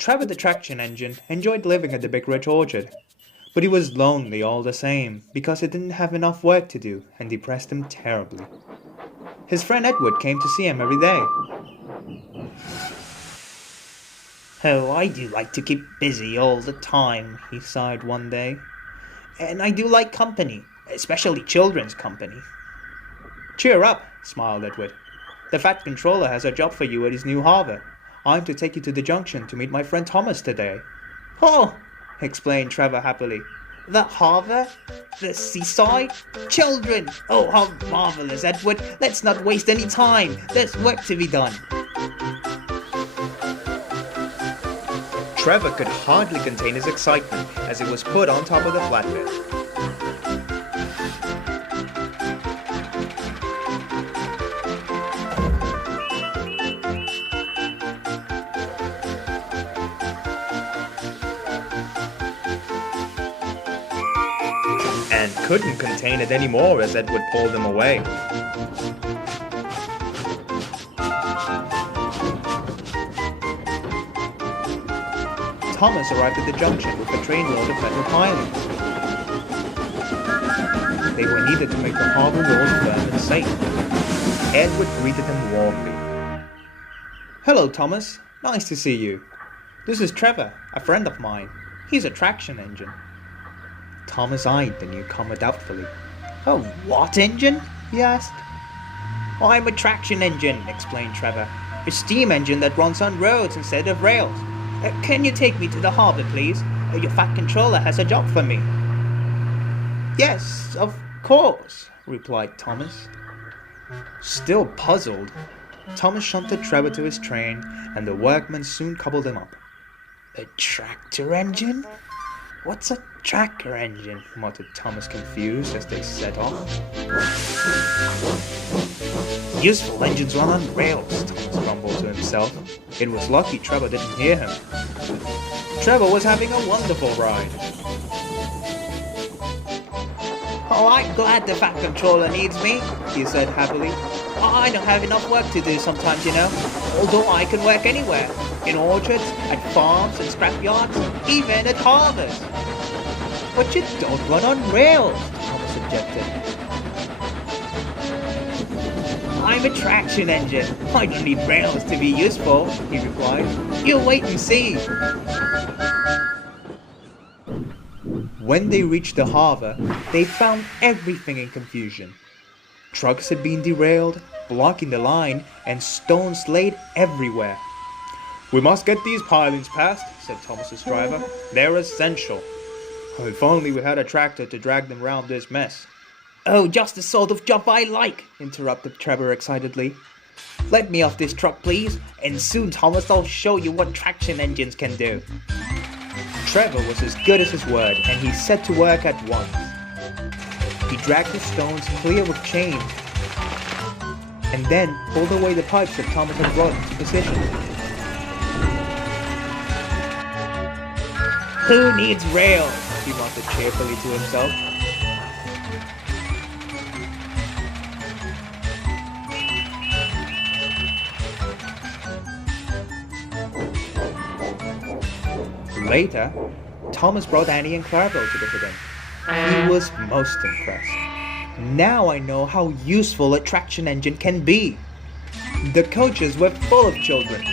Trevor the traction engine enjoyed living at the Big Ridge Orchard, but he was lonely all the same because he didn't have enough work to do and depressed him terribly. His friend Edward came to see him every day. "Oh, I do like to keep busy all the time," he sighed one day. "And I do like company, especially children's company." "Cheer up," smiled Edward. "The Fat Controller has a job for you at his new harbor. I'm to take you to the junction to meet my friend Thomas today." "Oh," explained Trevor happily. "the harbor? The seaside? Children! Oh, how marvelous, Edward! Let's not waste any time. There's work to be done." Trevor could hardly contain his excitement as he was put on top of the flatbed. And couldn't contain it anymore as Edward pulled him away. Thomas arrived at the junction with a trainload of metal pilings. They were needed to make the harbor walls firm and safe. Edward greeted him warmly. "Hello, Thomas. Nice to see you. This is Trevor, a friend of mine. He's a traction engine." Thomas eyed the newcomer doubtfully. "Oh, what engine?" he asked. "I'm a traction engine," explained Trevor. "A steam engine that runs on roads instead of rails. Can you take me to the harbor, please? Your Fat Controller has a job for me." "Yes, of course," replied Thomas. Still puzzled, Thomas shunted Trevor to his train, and the workmen soon coupled him up. "A tractor engine? "What's a tracker engine?" muttered Thomas, confused, as they set off. "Useful engines run on rails," Thomas grumbled to himself. It was lucky Trevor didn't hear him. Trevor was having a wonderful ride. "Oh, I'm glad the Fat Controller needs me," he said happily. "I don't have enough work to do sometimes, you know. Although I can work anywhere. In orchards, at farms and scrapyards, even at harbors." "But you don't run on rails," Thomas objected. "I'm a traction engine. I don't need rails to be useful," he replied. "You'll wait and see." When they reached the harbor, they found everything in confusion. Trucks had been derailed, blocking the line, and stones laid everywhere. "We must get these pilings past," said Thomas's driver. "They're essential. Oh, if only we had a tractor to drag them round this mess." "Oh, just the sort of job I like," interrupted Trevor excitedly. "Let me off this truck, please, and soon, Thomas, I'll show you what traction engines can do." Trevor was as good as his word, and he set to work at once. He dragged the stones clear with chains, and then pulled away the pipes that Thomas had brought into position. "Who needs rails?" he muttered cheerfully to himself. Later, Thomas brought Annie and Clarabelle to visit him. He was most impressed. "Now I know how useful a traction engine can be." The coaches were full of children.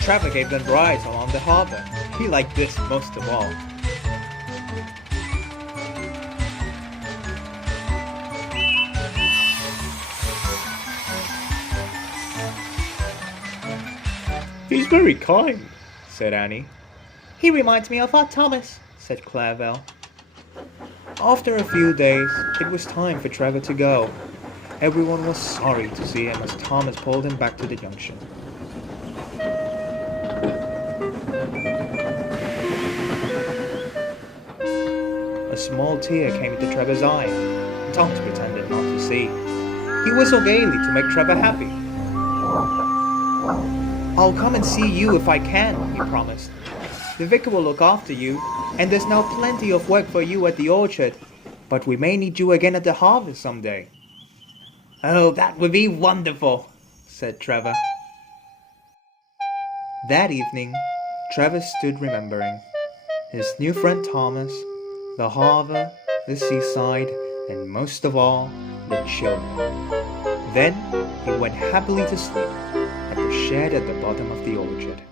Trevor gave them rides along the harbor. He liked this most of all. "He's very kind," said Annie. "He reminds me of our Thomas," said Clarabelle. After a few days, it was time for Trevor to go. Everyone was sorry to see him as Thomas pulled him back to the junction. A small tear came into Trevor's eye. Thomas pretended not to see. He whistled gaily to make Trevor happy. "I'll come and see you if I can," he promised. The vicar will look after you, and there's now plenty of work for you at the orchard. But we may need you again at the harvest someday." "Oh, that would be wonderful," said Trevor. That evening, Trevor stood remembering his new friend Thomas, the harbor, the seaside, and most of all, the children. Then he went happily to sleep at the shed at the bottom of the orchard.